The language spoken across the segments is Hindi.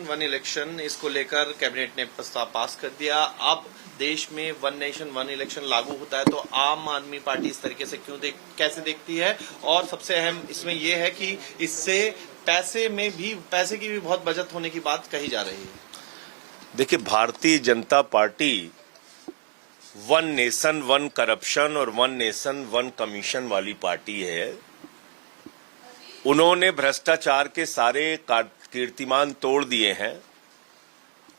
वन इलेक्शन, इसको लेकर कैबिनेट ने प्रस्ताव पास कर दिया। अब देश में वन नेशन वन इलेक्शन लागू होता है तो आम आदमी पार्टी इस तरीके से कैसे देखती है, और सबसे अहम इसमें यह है कि इससे पैसे की भी बहुत बचत होने की बात कही जा रही है। देखिए, Bharatiya Janata party one nation one corruption और वन नेशन वन कमीशन वाली पार्टी है। उन्होंने भ्रष्टाचार के सारे कीर्तिमान तोड़ दिए हैं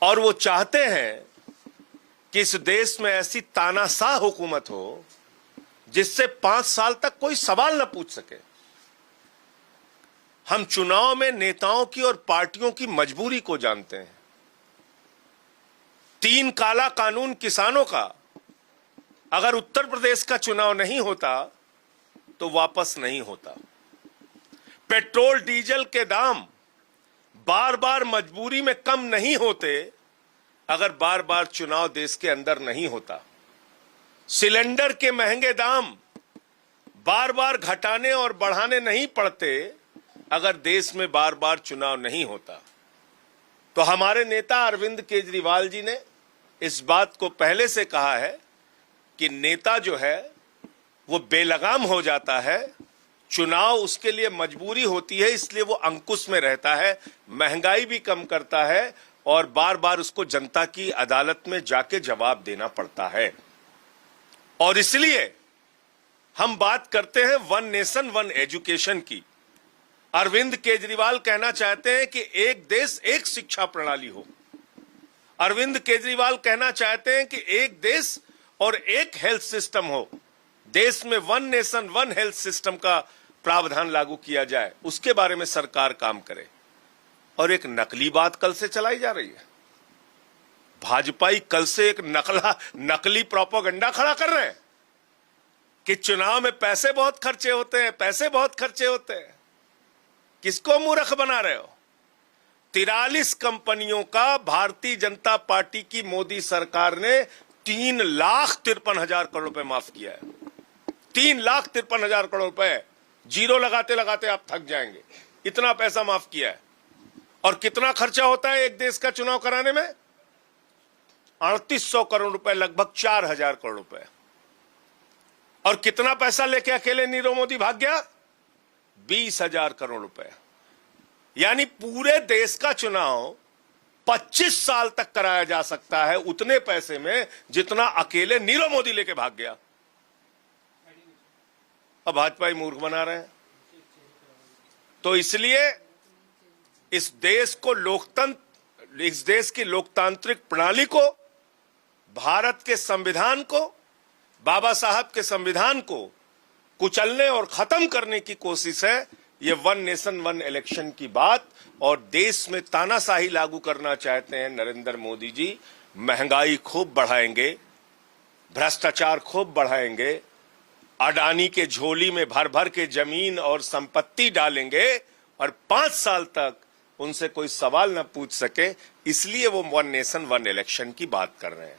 और वो चाहते हैं कि इस देश में ऐसी तानाशाह हुकूमत हो जिससे 5 साल तक कोई सवाल न पूछ सके। हम चुनाव में नेताओं की और पार्टियों की मजबूरी को जानते हैं। 3 काला कानून किसानों का अगर उत्तर प्रदेश का चुनाव नहीं होता तो वापस नहीं होता। पेट्रोल डीजल के दाम बार बार मजबूरी में कम नहीं होते अगर बार बार चुनाव देश के अंदर नहीं होता। सिलेंडर के महंगे दाम बार बार घटाने और बढ़ाने नहीं पड़ते अगर देश में बार बार चुनाव नहीं होता। तो हमारे नेता अरविंद केजरीवाल जी ने इस बात को पहले से कहा है कि नेता जो है वो बेलगाम हो जाता है, चुनाव उसके लिए मजबूरी होती है, इसलिए वो अंकुश में रहता है, महंगाई भी कम करता है और बार बार उसको जनता की अदालत में जाके जवाब देना पड़ता है। और इसलिए हम बात करते हैं वन नेशन वन एजुकेशन की। अरविंद केजरीवाल कहना चाहते हैं कि एक देश एक शिक्षा प्रणाली हो। अरविंद केजरीवाल कहना चाहते हैं कि एक देश और एक हेल्थ सिस्टम हो। देश में one nation one health system का प्रावधान लागू किया जाए, उसके बारे में सरकार काम करे। और एक नकली बात कल से चलाई जा रही है। भाजपाई कल से एक नकली प्रोपेगेंडा खड़ा कर रहे हैं कि चुनाव में पैसे बहुत खर्चे होते हैं, पैसे बहुत खर्चे होते हैं। किसको मूर्ख बना रहे हो? 43 कंपनियों का भारतीय जनता पार्टी की मोदी सरकार ने 3,53,000 करोड़ रुपए माफ किया है। 3,53,000 करोड़ रुपए जीरो लगाते लगाते आप थक जाएंगे, इतना पैसा माफ किया है। और कितना खर्चा होता है एक देश का चुनाव कराने में? 3800 करोड़ रुपए, लगभग 4,000 करोड़ रुपए। और कितना पैसा लेके अकेले नीरव मोदी भाग गया? 20,000 करोड़ रुपए। यानी पूरे देश का चुनाव 25 साल तक कराया जा सकता है उतने पैसे में जितना अकेले नीरव मोदी लेके भाग गया। अब भाजपा ही मूर्ख बना रहे हैं। तो इसलिए इस देश की लोकतांत्रिक प्रणाली को, भारत के संविधान को, बाबा साहब के संविधान को कुचलने और खत्म करने की कोशिश है ये वन नेशन वन इलेक्शन की बात। और देश में तानाशाही लागू करना चाहते हैं नरेंद्र मोदी जी। महंगाई खूब बढ़ाएंगे, भ्रष्टाचार खूब बढ़ाएंगे, अडानी के झोली में भर भर के जमीन और संपत्ति डालेंगे और 5 साल तक उनसे कोई सवाल न पूछ सके, इसलिए वो वन नेशन वन इलेक्शन की बात कर रहे हैं।